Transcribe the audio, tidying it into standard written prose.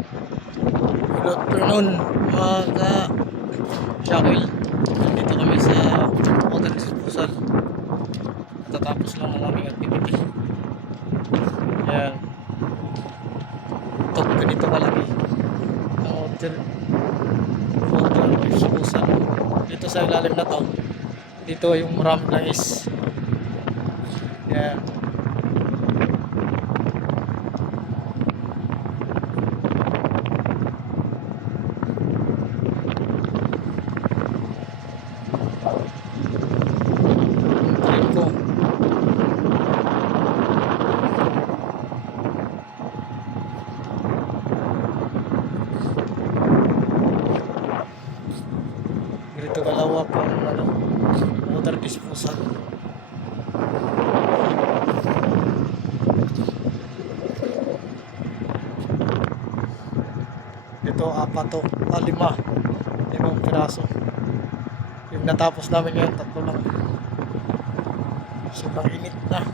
Good afternoon mga Shackle. Dito kami sa water disposal. Natatapos lang ang aming activity. Ayan. Ito, ganito kalaki ang water disposal. Dito sa ilalim na to, dito yung maraming langis. Ayan. Ko. Ganito kalawak ang water disposal. Dito apat to, limang piraso. Yung natapos namin ngayon, tatlo lang. Sobrang init na.